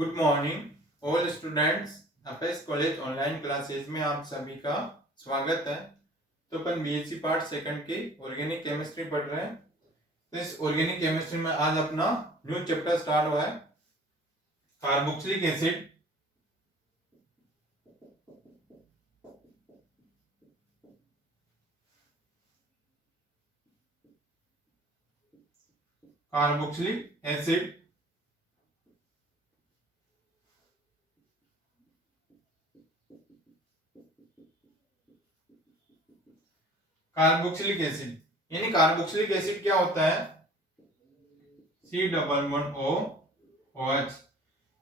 Good morning all students. FS college online classes में आप सभी का स्वागत है। तो अपन बीएससी पार्ट सेकंड की ऑर्गेनिक केमिस्ट्री पढ़ रहे हैं। तो इस ऑर्गेनिक केमिस्ट्री में आज अपना न्यू चैप्टर स्टार्ट हुआ है, carboxylic acid. Carboxylic acid carboxylic acid यानी कार्बोक्सिलिक एसिड क्या होता है? C++OH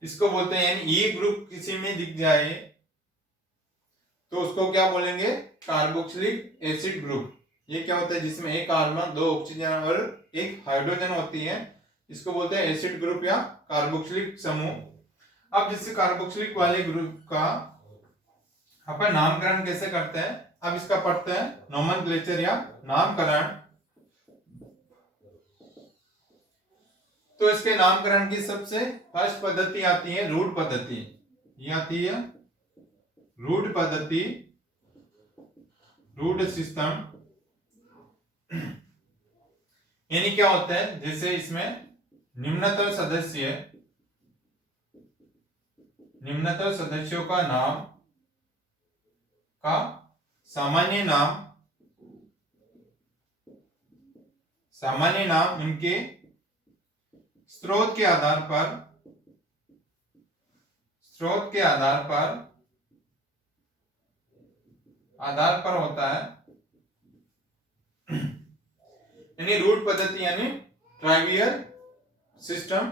इसको बोलते हैं। यानी ये ग्रुप किसी में दिख जाए तो उसको क्या बोलेंगे? Carboxylic acid group. ये क्या होता है? जिसमें एक कार्बन, दो ऑक्सीजन और एक हाइड्रोजन होती है, इसको बोलते हैं एसिड ग्रुप या कार्बोक्सिलिक समूह। अब जिस कार्बोक्सिलिक वाले ग्रुप का अपन नामकरण कैसे करते हैं, अब इसका पढ़ते हैं नोमेनक्लेचर या नामकरण। तो इसके नामकरण की सबसे फर्स्ट पद्धति आती है रूट पद्धति। ये आती है रूट पद्धति, रूट सिस्टम। यानी क्या होता है? जैसे इसमें निम्नतर सदस्यों का नाम का सामान्य नाम उनके स्रोत के आधार पर होता है। यानी रूट पद्धति यानी ट्राइवियल सिस्टम।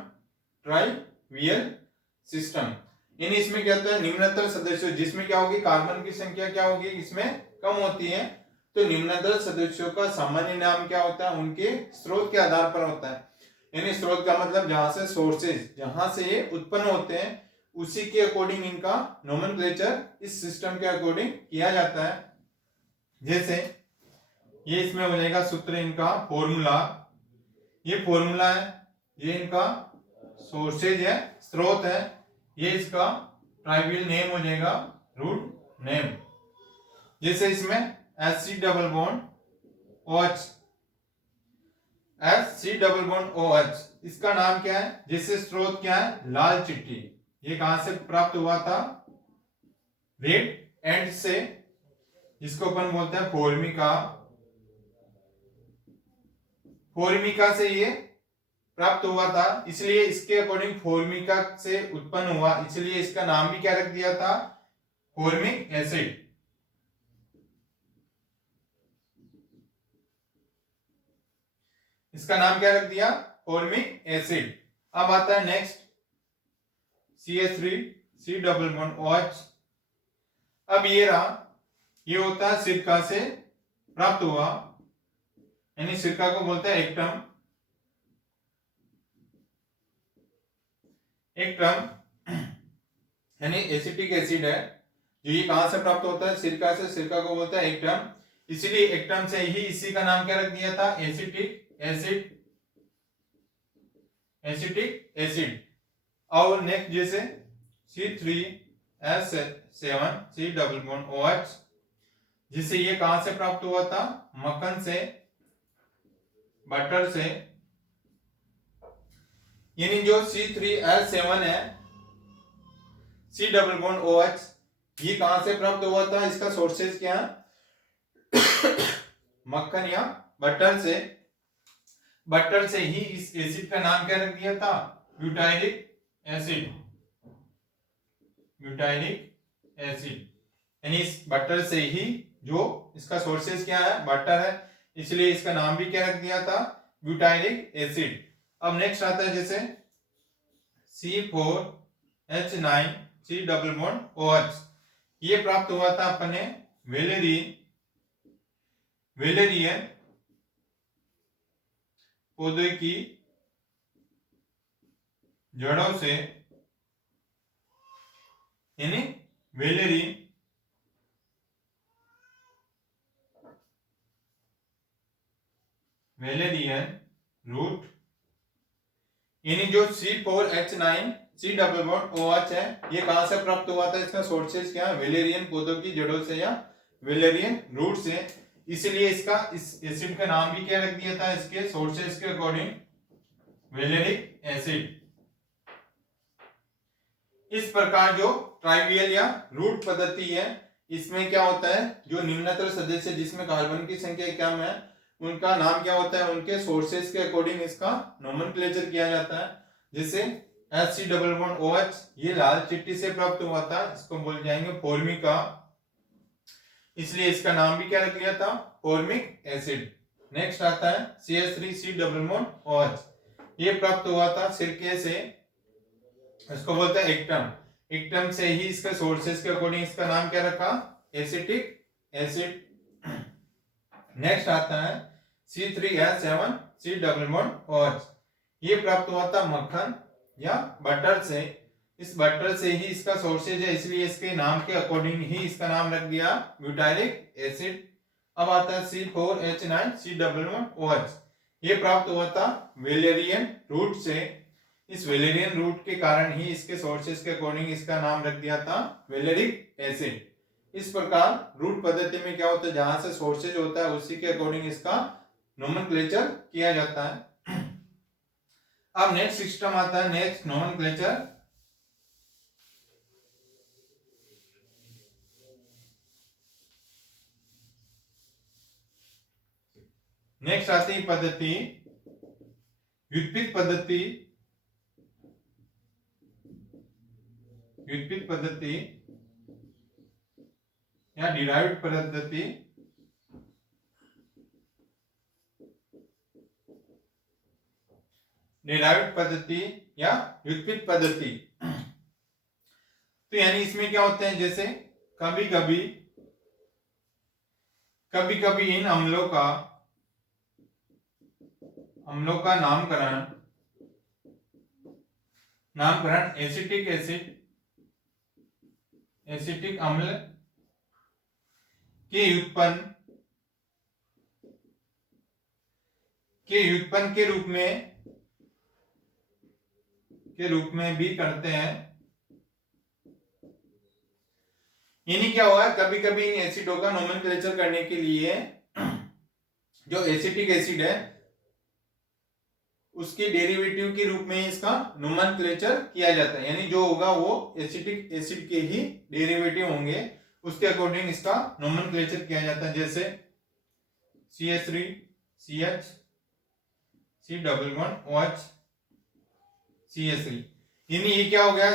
यानी इसमें क्या होता है? निम्नतर सदस्यों, जिसमें क्या होगी? कार्बन की संख्या क्या होगी? इसमें कम होती है। तो निम्नतर सदस्यों का सामान्य नाम क्या होता है? उनके स्रोत के आधार पर होता है। यानी स्रोत का मतलब जहां से सोर्सेज, जहां से ये उत्पन्न होते हैं, उसी के अकॉर्डिंग इनका नोमेनक्लेचर इस सिस्टम के अकॉर्डिंग किया जाता है। जैसे ये इसमें हो जाएगा सूत्र, इनका फॉर्मूला, ये फॉर्मूला है, ये इनका सोर्सेज है, स्रोत है, ये इसका ट्राइवियल नेम हो जाएगा, रूट नेम। जैसे इसमें HC++OH इसका नाम क्या है? जैसे स्रोत क्या है? लाल चिट्टी। ये कहां से प्राप्त हुआ था? रेड एंड से, जिसको अपन बोलते हैं फॉर्मिका से ये प्राप्त हुआ था, इसलिए इसके अकॉर्डिंग फॉर्मिका से उत्पन्न हुआ, इसलिए इसका नाम भी क्या रख दिया था? Formic acid. इसका नाम क्या रख दिया? Formic acid. अब आता है नेक्स्ट CH3C++OH। अब ये रहा, ये होता है सिरका से प्राप्त हुआ, यानी सिरका को बोलते हैं एक्टम। यानी एसिटिक एसिड है, जो ये कहां से प्राप्त होता है? सिरका से। सिरका को बोलते हैं एक्टम, इसलिए एक्टम से ही इसी का नाम क्या रख दिया था? Acetic acid. और नेक्स्ट जैसे C3H7C++OH, जिसे ये कहां से प्राप्त हुआ था? मक्खन से, बटर से। यानी जो C3H7 है, C++OH, ये कहां से प्राप्त हुआ था? इसका सोर्सेज क्या है? मक्खन या बटर से। बटर से ही इस एसिड का नाम क्या रख दिया था? ब्यूटाइलिक एसिड। यानी इस बटर से ही, जो इसका सोर्सेज क्या है? बटर है, इसलिए इसका नाम भी क्या रख दिया था? ब्यूटाइलिक एसिड। अब नेक्स्ट आता है जैसे C4H9C++OH, ये प्राप्त हुआ था अपने वेलेरियन पौधे की जड़ों से, यानी वेलेरियन रूट। यानी जो C4H9 सी डबल बॉन्ड OH है। ये कहां से प्राप्त हुआ था? इसका सोर्सेज क्या है? वेलेरियन पौधों की जड़ों से या वेलेरियन रूट से। इसलिए इसका इस एसिड का नाम भी क्या रख दिया था इसके सोर्सेज के अकॉर्डिंग? Valeric acid. इस प्रकार जो ट्राइवियल या रूट पद्धति है, इसमें क्या होता है? जो निम्नतर सदस्य जिसमें कार्बन की संख्या कम है उनका नाम क्या होता है? उनके सोर्सेज के अकॉर्डिंग इसका नोमेनक्लेचर किया जाता है। जैसे H C double bond OH ये लाल चिट्ठी से प्राप्त हुआ था, इसको बोल जाएंगे फॉर्मिका, इसलिए इसका नाम भी क्या रख लिया था? Formic acid. नेक्स्ट आता है CH3C डबल बॉन्ड OH, ये प्राप्त हुआ था सिरके से, इसको बोलते हैं एक्टम। एक्टम से ही इसका सोर्सेज के अकॉर्डिंग इसका नाम क्या रखा? Acetic acid. नेक्स्ट आता है C3H7C डबल बॉन्ड OH, ये प्राप्त हुआ था मक्खन या बटर से। इस बटर से ही इसका सोर्सेज है, इसलिए इसके नाम के अकॉर्डिंग ही इसका नाम रख दिया ब्यूटाइलिक एसिड। अब आता है C4H9C डबल बॉन्ड OH, ये प्राप्त हुआ था वेलेरियन रूट से। इस वेलेरियन रूट के कारण ही इसके सोर्सेज के अकॉर्डिंग इसका नाम रख दिया था वेलेरिक एसिड। इस प्रकार रूट पद्धति में क्या होता है? जहां से सोर्सेज होता है उसी के अकॉर्डिंग इसका नोमेनक्लेचर किया जाता है। अब नेक्स्ट सिस्टम आता है, नेक्स्ट नोमेनक्लेचर। नेक्स्ट आती है पद्धति व्युत्पत्ति पद्धति। व्युत्पत्ति पद्धति या डिराइव्ड पद्धति। डिराइव्ड पद्धति या व्युत्पत्ति पद्धति, तो यानी इसमें क्या होते हैं? जैसे कभी कभी इन अम्लों का नामकरण एसिटिक एसिड, एसिटिक अम्ल के व्युत्पन्न के रूप में भी करते हैं। यानी क्या हुआ? कभी कभी इन एसिडों का नोमेनक्लेचर करने के लिए जो एसिटिक एसिड है उसके डेरिवेटिव के रूप में इसका नोमेनक्लेचर किया जाता है। यानी जो होगा वो एसिटिक एसिड के ही डेरिवेटिव होंगे, उसके अकॉर्डिंग इसका नोमेनक्लेचर किया जाता है। जैसे CH3CH C double bond OH CH3, यानी ये क्या हो गया?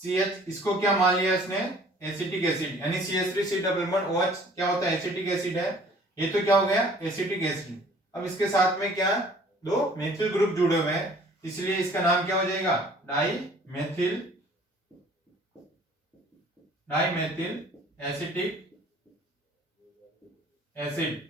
CH, इसको क्या मान लिया इसने? Acetic acid. यानी CH3C डबल बॉन्ड OH क्या होता है? एसिटिक एसिड है। ये तो क्या हो गया? Acetic acid. अब इसके साथ में क्या? दो मेथिल ग्रुप जुड़े हुए हैं, इसलिए इसका नाम क्या हो जाएगा? Dimethyl acetic acid.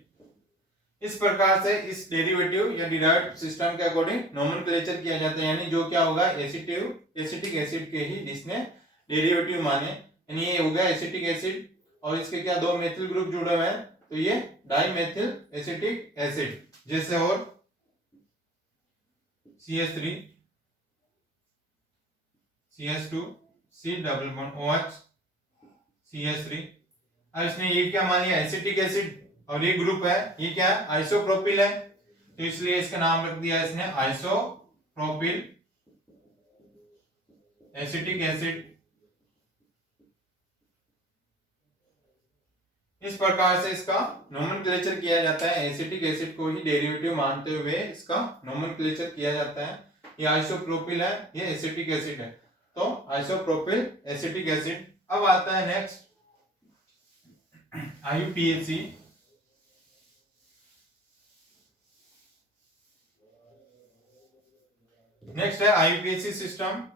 इस प्रकार से इस डेरिवेटिव या डिराइव्ड सिस्टम के अकॉर्डिंग नोमेनक्लेचर किया जाता है। यानी जो क्या होगा? एसिटिक एसिड के ही जिसने डेरिवेटिव माने, यानी ये हो गया एसिटिक एसिड और इसके क्या दो मेथिल ग्रुप जुड़े हुए हैं, तो ये डाइमेथिल एसिटिक एसिड। जैसे और CH3 CH2 C double bond OH CH3। अब इसने ये क्या मान लिया? एसिटिक एसिड, और ये ग्रुप है, ये क्या है? आइसोप्रोपिल है, तो इसलिए इसका नाम रख दिया इसने आइसोप्रोपिल एसिटिक एसिड। इस प्रकार से इसका नोमेनक्लेचर किया जाता है। एसिटिक एसिड को ही डेरिवेटिव मानते हुए इसका नोमेनक्लेचर किया जाता है। ये आइसोप्रोपिल है, ये एसिटिक एसिड है, तो आइसोप्रोपिल एसिटिक एसिड। अब आता है नेक्स्ट IUPAC। नेक्स्ट है IUPAC सिस्टम।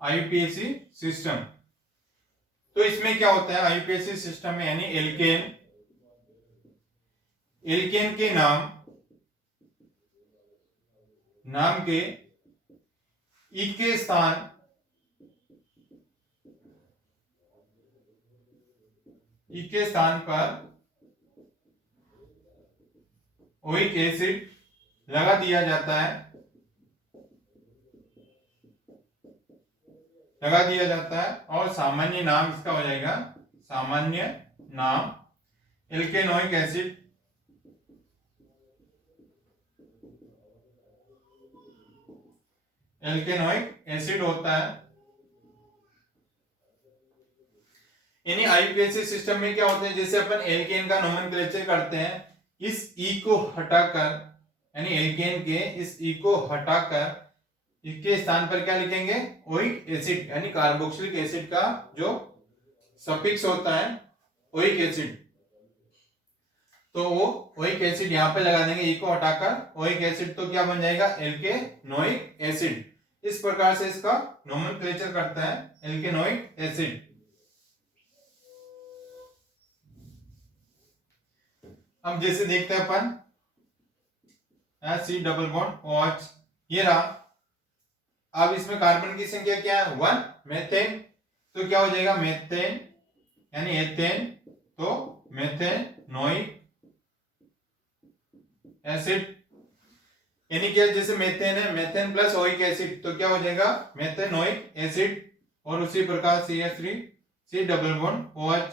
IUPAC सिस्टम, तो इसमें क्या होता है? IUPAC सिस्टम में यानी एल्केन के नाम के ई के स्थान पर ओइक एसिड लगा दिया जाता है, लगा दिया जाता है और सामान्य नाम इसका हो जाएगा, सामान्य नाम एल्केनोइक एसिड, एल्केनोइक एसिड होता है। यानी आईयूपीएसी सिस्टम में क्या होता है, जैसे अपन एल्केन का नोमेनक्लेचर करते हैं, इस ई को हटाकर, यानी एल्केन के इस ई को हटाकर इसके स्थान पर क्या लिखेंगे, ओइक एसिड, यानी कार्बोक्सिलिक एसिड का जो सफिक्स होता है ओइक एसिड, तो वो ओइक एसिड यहां पे लगा देंगे, ई को हटाकर ओइक एसिड, तो क्या बन जाएगा, एल्केनोइक एसिड। इस प्रकार से इसका नोमेनक्लेचर करता है एल्केनोइक एसिड। अब जैसे देखते हैं अपन सी डबल बॉन्ड OH, ये रहा। अब इसमें कार्बन की संख्या क्या है, 1, मेथेन, तो क्या हो जाएगा, मेथेन यानी एथेन, तो मेथेनोइक एसिड, यानी क्या, जैसे मेथेन है, मेथेन प्लस ओइक एसिड, तो क्या हो जाएगा, मेथेनोइक एसिड। और उसी प्रकार CH3 C double bond OH,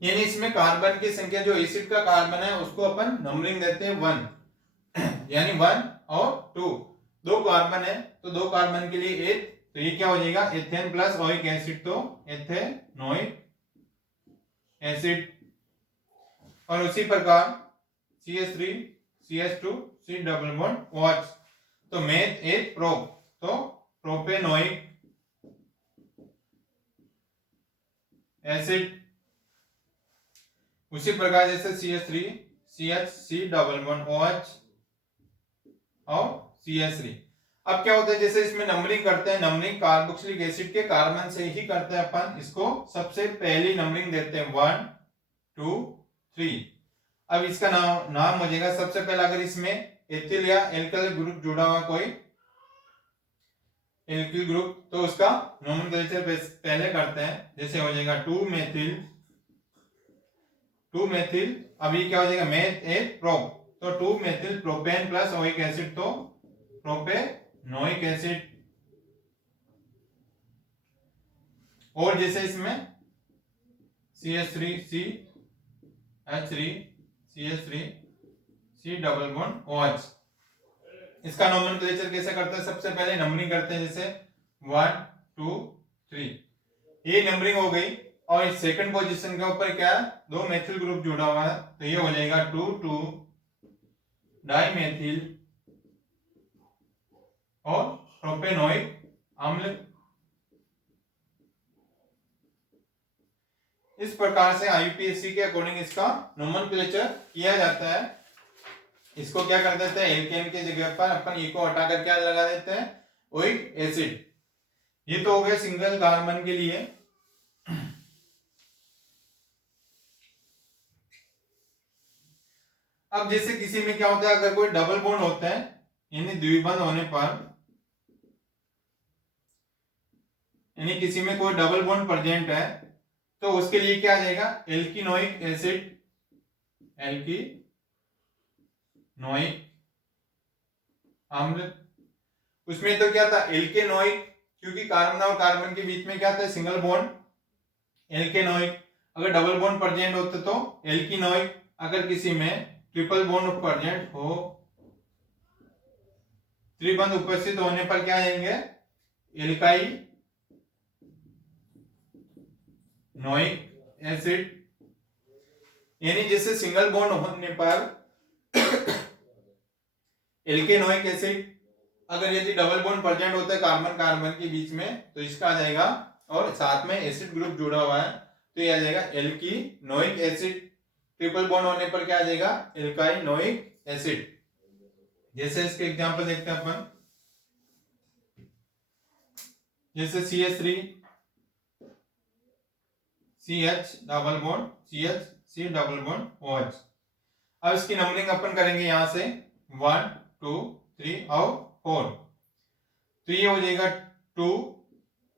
यानी इसमें कार्बन की संख्या, जो एसिड का कार्बन है उसको अपन नंबरिंग देते हैं 1, यानी 1 और 2, दो कार्बन है तो दो कार्बन के लिए 8, तो ये क्या हो जाएगा, एथेन प्लस ओइक एसिड, तो एथेनोइक एसिड। और उसी प्रकार CH3 CH2 C double bond OH, तो मेथ 8 प्रोप, तो प्रोपेनोइक एसिड। उसी प्रकार जैसे CH3 CH C double bond OH और CH3। अब क्या होता है, जैसे इसमें नंबरिंग करते हैं, नंबरिंग कार्बोक्सिलिक एसिड के कार्बन से ही करते हैं अपन, इसको सबसे पहली नंबरिंग देते हैं 1 2 3। अब इसका नाम हो जाएगा, सबसे पहले अगर इसमें एथिल या एल्काइल ग्रुप जुड़ा हुआ कोई एल्किल ग्रुप, तो उसका नोमेनक्लेचर पहले करते हैं, जैसे हो जाएगा 2 मेथिल, अब ये क्या हो जाएगा, मेथ 8 प्रोप, तो 2 methyl propane plus oic acid, तो प्रोपेनोइक एसिड। और जैसे इसमें CH3 CH3 C double bond OH, इसका नोमेनक्लेचर कैसे करते हैं, सबसे पहले नंबरिंग करते हैं, जैसे 1 2 3, ये नंबरिंग हो गई। और इस सेकंड पोजीशन के ऊपर क्या है, दो मेथिल ग्रुप जुड़ा हुआ है, तो ये हो जाएगा 2 2 डाइमेथिल और प्रोपेनोइक अम्ल। इस प्रकार से आईयूपीएसी के अकॉर्डिंग इसका नोमेनक्लेचर किया जाता है। इसको क्या कर देते हैं, एल्केन के जगह पर अपन ई को हटाकर क्या लगा देते हैं, ओइक एसिड। ये तो हो गया सिंगल कार्बन के लिए। अब जैसे किसी में क्या होता है, अगर कोई डबल बॉन्ड होता है, यानी द्विबंध होने पर, यानी किसी में कोई डबल बॉन्ड प्रेजेंट है, तो उसके लिए क्या आ जाएगा, एल्किनोइक एसिड, एल्किनोइक अम्ल। उसमें तो क्या था, एल्केनोइक, क्योंकि कार्बन और कार्बन के बीच में क्या था, सिंगल बॉन्ड, एल्केनोइक। अगर डबल बॉन्ड प्रेजेंट होते तो एल्किनोइक। अगर किसी में ट्रिपल बॉन्ड प्रेजेंट हो, त्रिबंध उपस्थित होने पर क्या आएंगे, एल्काई नोइक एसिड। यानी जैसे सिंगल बॉन्ड होने पर एल्केनोइक एसिड, अगर यदि डबल बॉन्ड प्रेजेंट होता है कार्बन कार्बन के बीच में, तो इसका आ जाएगा, और साथ में एसिड ग्रुप जुड़ा हुआ है, तो ये आ जाएगा एल्किनोइक एसिड। ट्रिपल बॉन्ड होने पर क्या आ जाएगा, एल्काइनोइक एसिड। जैसे इसके एग्जांपल देखते हैं अपन, जैसे CH3 CH double bond CH C double bond OH। अब इसकी नंबरिंग अपन करेंगे यहां से 1 2 3 और 4, तो ये हो जाएगा 2,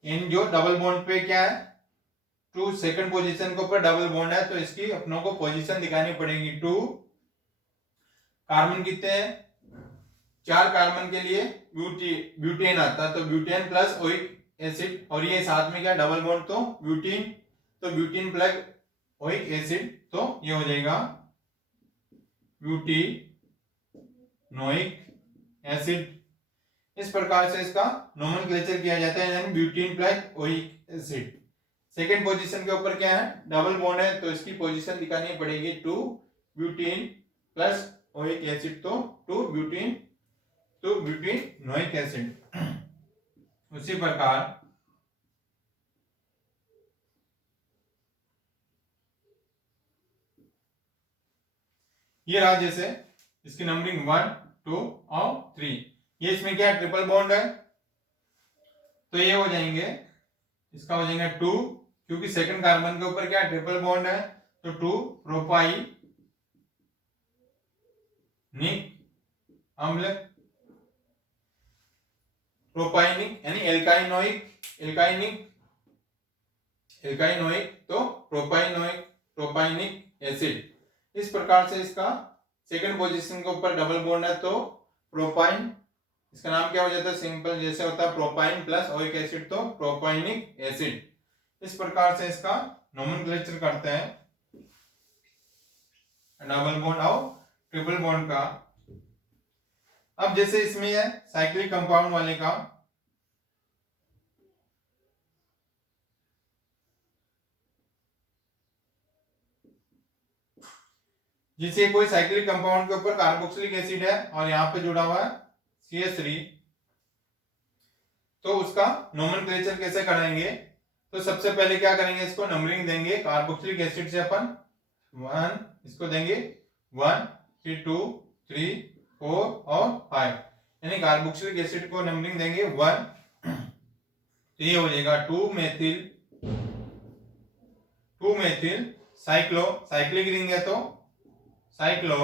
इन जो डबल बॉन्ड पे क्या है, 2 सेकंड पोजीशन के ऊपर डबल बॉन्ड है, तो इसकी अपनों को पोजीशन दिखानी पड़ेगी 2 कार्बन कितने हैं, 4 कार्बन के लिए ब्यूटेन आता है, तो ब्यूटेन प्लस ओइक एसिड, और ये साथ में क्या डबल बॉन्ड तो ब्यूटीन, तो ब्यूटीन प्लस ओइक एसिड, तो ये हो जाएगा ब्यूटीनोइक एसिड। इस प्रकार से इसका नोमेनक्लेचर किया जाता है, यानी butene plus oic acid. Second position के ऊपर क्या है, डबल बॉन्ड है, तो इसकी पोजीशन दिखानी पड़ेगी 2 ब्यूटीन प्लस ओइक एसिड, तो 2 ब्यूटीनोइक एसिड। उसी प्रकार ये रहा, जैसे इसकी नंबरिंग 1 2 और 3, ये इसमें क्या ट्रिपल बॉन्ड है, तो ये हो जाएंगे, इसका हो जाएगा 2, क्योंकि सेकंड कार्बन के ऊपर क्या ट्रिपल बॉन्ड है, तो 2 प्रोपाइनिक अम्ल, प्रोपाइनिक यानी एल्काइनोइक तो प्रोपाइनिक एसिड। इस प्रकार से इसका सेकंड पोजीशन के ऊपर डबल बॉन्ड है, तो प्रोपाइन, इसका नाम क्या हो जाता है, सिंपल जैसे होता है प्रोपाइन प्लस ओइक एसिड, तो प्रोपाइनिक एसिड। इस प्रकार से इसका नोमेनक्लेचर करते हैं डबल बॉन्ड और ट्रिपल बॉन्ड का। अब जैसे इसमें है साइक्लिक कंपाउंड वाले का, जिसे कोई साइक्लिक कंपाउंड के ऊपर कार्बोक्सिलिक एसिड है और यहाँ पे जुड़ा हुआ है CH3, तो उसका नोमेनक्लेचर कैसे करेंगे, तो सबसे पहले क्या करेंगे, इसको नंबरिंग देंगे। कार्बोक्सिलिक एसिड से अपन 1 इसको देंगे 1 फिर 2 3 4 और 5, यानी कार्बोक्सिलिक एसिड को नंबरिंग देंगे 1, तो ये हो जाएगा 2 मेथिल साइक्लिक रिंग है, तो साइक्लो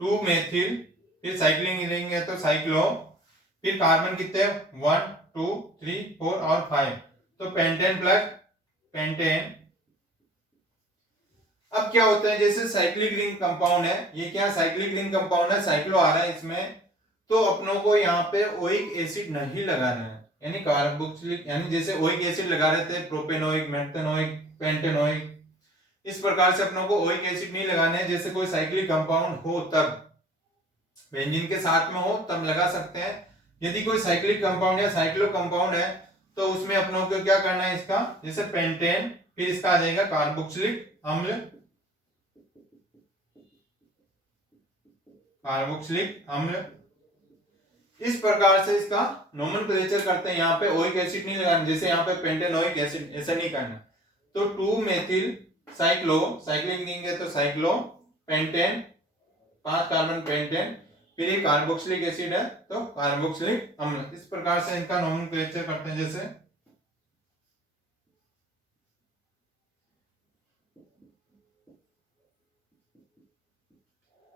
2 मेथिल, फिर साइक्लिक रिंग है तो साइक्लो, फिर कार्बन कितने 1 2 3 4 और 5, तो पेंटेन प्लस पेंटेन। अब क्या होता है, जैसे साइक्लिक रिंग कंपाउंड है, ये क्या साइक्लिक रिंग कंपाउंड है, साइक्लो आ रहा है इसमें, तो अपनों को यहाँ पे ओइक एसिड नहीं लगाना है, यानी कार्बोक्सिलिक, यानी जैसे ओइक एसिड लगा रहे थे प्रोपेनोइक, मेथेनोइक, पेंटेनोइक, इस प्रकार से अपनों को ओइक एसिड नहीं लगाना है। जैसे कोई साइक्लिक कंपाउंड हो तब, बेंजीन के साथ में हो तब लगा सकते हैं। यदि कोई साइक्लिक कंपाउंड या साइक्लो कंपाउंड है, तो उसमें अपनों को क्या करना है, इसका जैसे पेंटेन, फिर इसका आ जाएगा कार्बोक्सिलिक अम्ल। इस प्रकार से इसका नोमेनक्लेचर करते हैं। यहाँ पे ओइक एसिड नहीं लगाना, जैसे यहाँ पे पेंटेनोइक एसिड, ऐसा नहीं करना। तो 2 मेथिल साइक्लिक रिंग है तो साइक्लो, पेंटेन 5 कार्बन पेंटेन, फिर ये कार्बोक्सिलिक एसिड है तो कार्बोक्सिलिक अम्ल। इस प्रकार से इनका नोमेनक्लेचर करते हैं। जैसे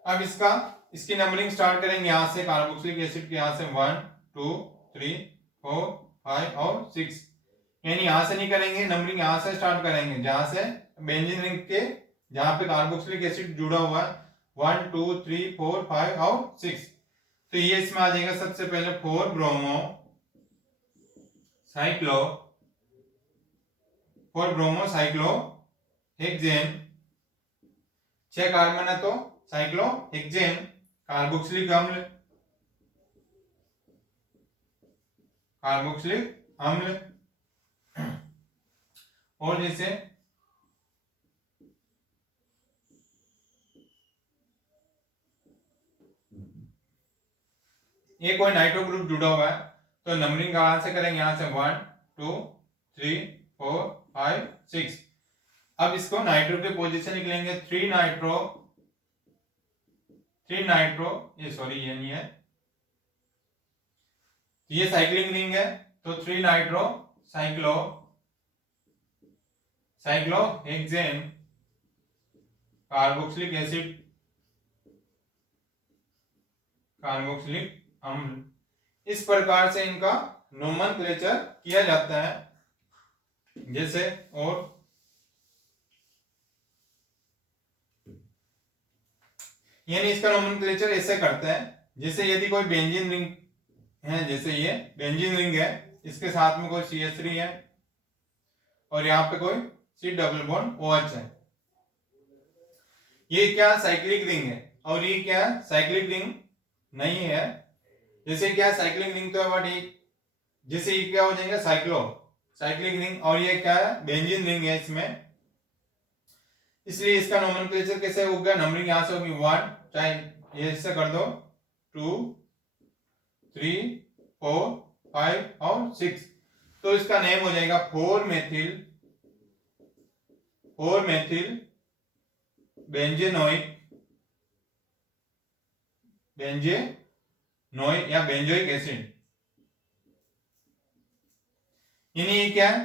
अब इसकी नंबरिंग स्टार्ट करेंगे यहाँ से, कार्बोक्सिलिक एसिड के यहाँ से 1 2 3 4 5 और 6, यानी यहाँ से नहीं करेंगे नंबरिंग, यहाँ से स्टार्ट करेंगे जहां से बेंजीन रिंग के, जहां पे कार्बोक्सिलिक एसिड जुड़ा हुआ है, 1 2 3 4 5 और 6। तो ये इसमें आ जाएगा सबसे पहले 4 ब्रोमो साइक्लो हेक्सेन, 6 कार्बन है तो साइक्लो हेक्सेन कार्बोक्सिलिक अम्ल। और जैसे ये कोई नाइट्रो ग्रुप जुड़ा हुआ है, तो नंबरिंग कहां से करेंगे, यहां से 1 2 3 4 5 6। अब इसको नाइट्रो की पोजीशन निकलेंगे, 3 नाइट्रो, ये सॉरी ये नहीं है, ये साइक्लिंग रिंग है, तो 3 nitro cyclo hexane carboxylic acid carboxylic अम्ल। इस प्रकार से इनका नोमेनक्लेचर किया जाता है। जैसे और यानी इसका नोमेनक्लेचर ऐसे करते हैं, जैसे यदि कोई बेंजीन रिंग है, जैसे ये बेंजीन रिंग है, इसके साथ में कोई CH3 है और यहाँ पे कोई C डबल बॉन्ड OH है। ये क्या साइक्लिक रिंग है और ये क्या साइक्लिक रिंग नहीं है। जैसे क्या साइक्लिक रिंग तो है बट ये जैसे ये क्या हो जाएगा साइक्लिक रिंग, और ये क्या है बेंजीन रिंग है इसमें, इसलिए इसका नोमेनक्लेचर कैसे होगा, नंबरिंग यहां से होगी 1, चाहे ये ऐसे कर दो 2 3 4 5 और 6, तो इसका नेम हो जाएगा 4 मेथिल बेंजेनोइक या बेंजोइक एसिड। यानी ये क्या है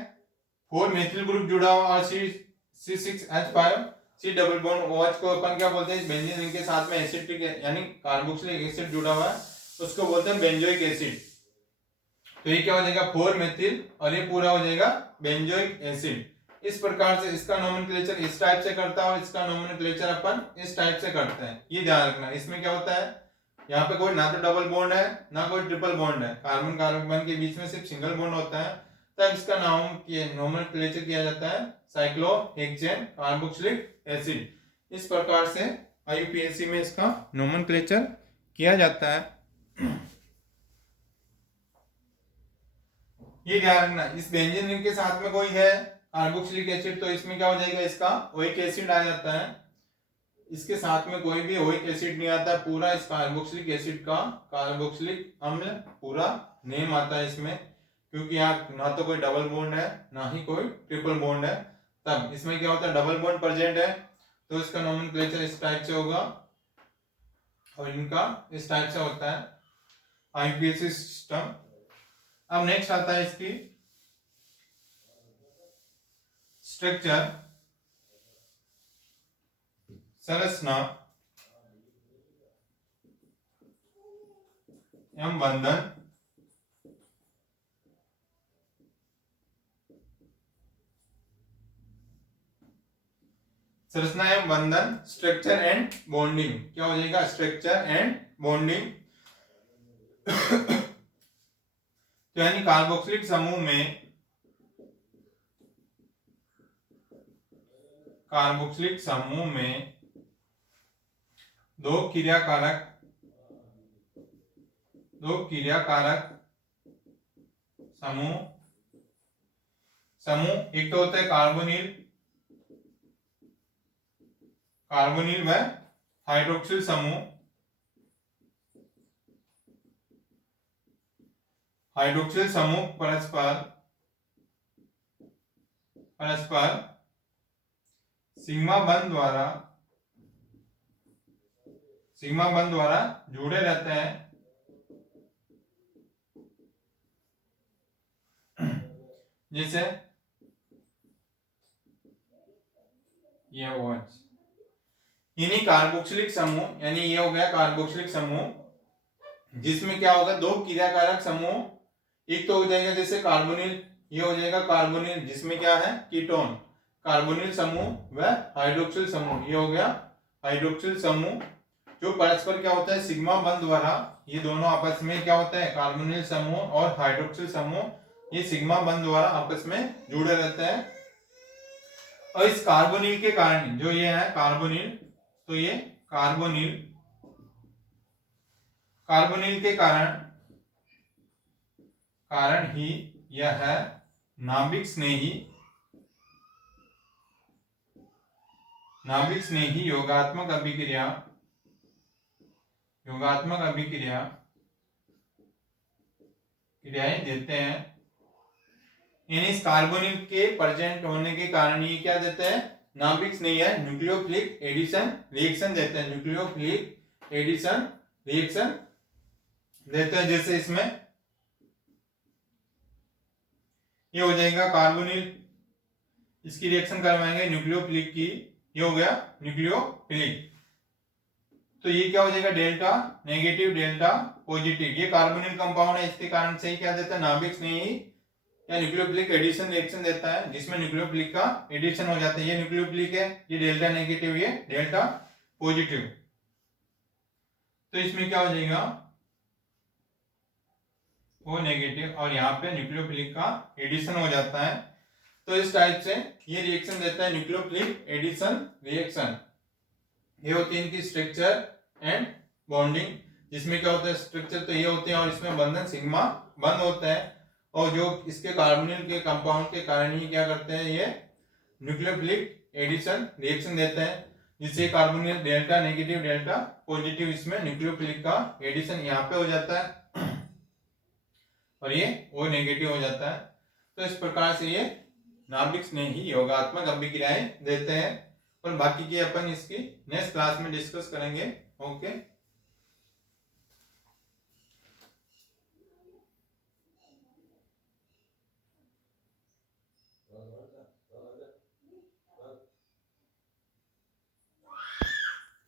4 मेथिल ग्रुप जुड़ा हुआ और C6H5 C double bond OH को अपन क्या बोलते हैं, बेंजीन रिंग के साथ में एसिडिक यानी कार्बोक्सिलिक एसिड जुड़ा हुआ है, उसको बोलते हैं बेंजोइक एसिड। तो ये क्या हो जाएगा 4 मेथिल और ये पूरा हो जाएगा बेंजोइक एसिड। इस प्रकार से इसका नोमेनक्लेचर इस टाइप से करता है और इसका नोमेनक्लेचर अपन इस टाइप से करते हैं। ये ध्यान रखना, इसमें क्या होता है यहाँ पे कोई ना तो डबल बॉन्ड है ना कोई ट्रिपल बॉन्ड है, कार्बन कार्बन के बीच में सिर्फ सिंगल बॉन्ड होता है, तब इसका नाम नोमेनक्लेचर किया जाता है साइक्लोहेक्सेन कार्बोक्सिलिक एसिड। इस प्रकार से IUPAC में इसका नोमेनक्लेचर किया जाता है। ये ध्यान रखना, इस बेंजीन रिंग के साथ में कोई है कार्बोक्सिलिक एसिड, तो इसमें क्या हो जाएगा इसका ओइक एसिड आ जाता है। इसके साथ में कोई भी ओइक एसिड नहीं आता, पूरा इस कार्बोक्सिलिक एसिड का कार्बोक्सिलिक अम्ल पूरा नेम आता है इसमें, क्योंकि यहाँ ना तो कोई डबल बॉन्ड है ना ही कोई ट्रिपल बॉन्ड है। तब इसमें क्या होता है डबल बॉन्ड प्रेजेंट है, तो इसका नोमेनक्लेचर इस टाइप से होगा और इनका इस टाइप से होता है IUPAC सिस्टम। अब नेक्स्ट आता है इसकी स्ट्रक्चर, संरचना एवं बंधन, संरचना एवं बंधन, स्ट्रक्चर एंड बॉन्डिंग। क्या हो जाएगा स्ट्रक्चर एंड बॉन्डिंग। तो यानी कार्बोक्सिलिक समूह में दो क्रियाकारक समूह एक तो होता है कार्बोनिल व हाइड्रोक्सिल समूह। हाइड्रोक्सिल समूह परस्पर सिग्मा बंध द्वारा जुड़े रहते हैं। जैसे ये OH, यानी कार्बोक्सिलिक समूह, यानी ये हो गया कार्बोक्सिलिक समूह जिसमें क्या होगा दो क्रियाकारक समूह, एक तो हो जाएगा जैसे कार्बोनिल, ये हो जाएगा कार्बोनिल जिसमें क्या है कीटोन, कार्बोनिल समूह व हाइड्रोक्सिल समूह, ये हो गया हाइड्रोक्सिल समूह, जो परस्पर क्या होता है सिग्मा बंध द्वारा, ये दोनों आपस में क्या होता है कार्बोनिल समूह और हाइड्रोक्सिल समूह, ये सिग्मा बंध द्वारा आपस में जुड़े रहते हैं। और इस कार्बोनिल के कारण जो ये है कार्बोनिल, तो ये कार्बोनिल के कारण ही यह है नाभिक स्नेही योगात्मक क्रियाएं देते हैं। यानी इस कार्बोनिल के प्रेजेंट होने के कारण ये क्या देते हैं नाभिक स्नेही है न्यूक्लियोफिलिक एडिशन रिएक्शन देते हैं, न्यूक्लियोफिलिक एडिशन रिएक्शन देते हैं। जैसे इसमें ये हो जाएगा कार्बोनिल, इसकी रिएक्शन करवाएंगे न्यूक्लियोफिलिक की, ये हो गया न्यूक्लियोफिलिक, तो ये क्या हो जाएगा डेल्टा नेगेटिव डेल्टा पॉजिटिव, ये कार्बोनिल कंपाउंड है, इसके कारण से ही क्या देता है नाभिक स्नेही या न्यूक्लियोफिलिक एडिशन रिएक्शन देता है, जिसमें न्यूक्लियोफिलिक का एडिशन हो जाता है। ये न्यूक्लियोफिलिक है, ये डेल्टा नेगेटिव, ये डेल्टा पॉजिटिव। तो इसमें क्या हो जाएगा, O नेगेटिव, और यहाँ पे न्यूक्लियोफिलिक का एडिशन हो जाता है। तो इस टाइप से ये रिएक्शन देता है न्यूक्लियोफिलिक एडिशन रिएक्शन। ये होती है इनकी स्ट्रक्चर एंड बॉन्डिंग, जिसमें क्या होता है स्ट्रक्चर तो ये होते हैं और इसमें बंधन सिग्मा बंद होता है, और जो इसके कार्बोनिल के कंपाउंड के कारण ही क्या करते हैं ये न्यूक्लियोफिलिक एडिशन रिएक्शन देते हैं, जिससे carbonyl delta negative delta positive, इसमें न्यूक्लियोफिलिक का एडिशन यहाँ पे हो जाता है और ये O नेगेटिव हो जाता है। तो इस प्रकार से ये नाभिक स्नेही योगात्मक अभिक्रियाएं देते हैं, और बाकी की अपन इसकी नेक्स्ट क्लास में डिस्कस करेंगे। ओके।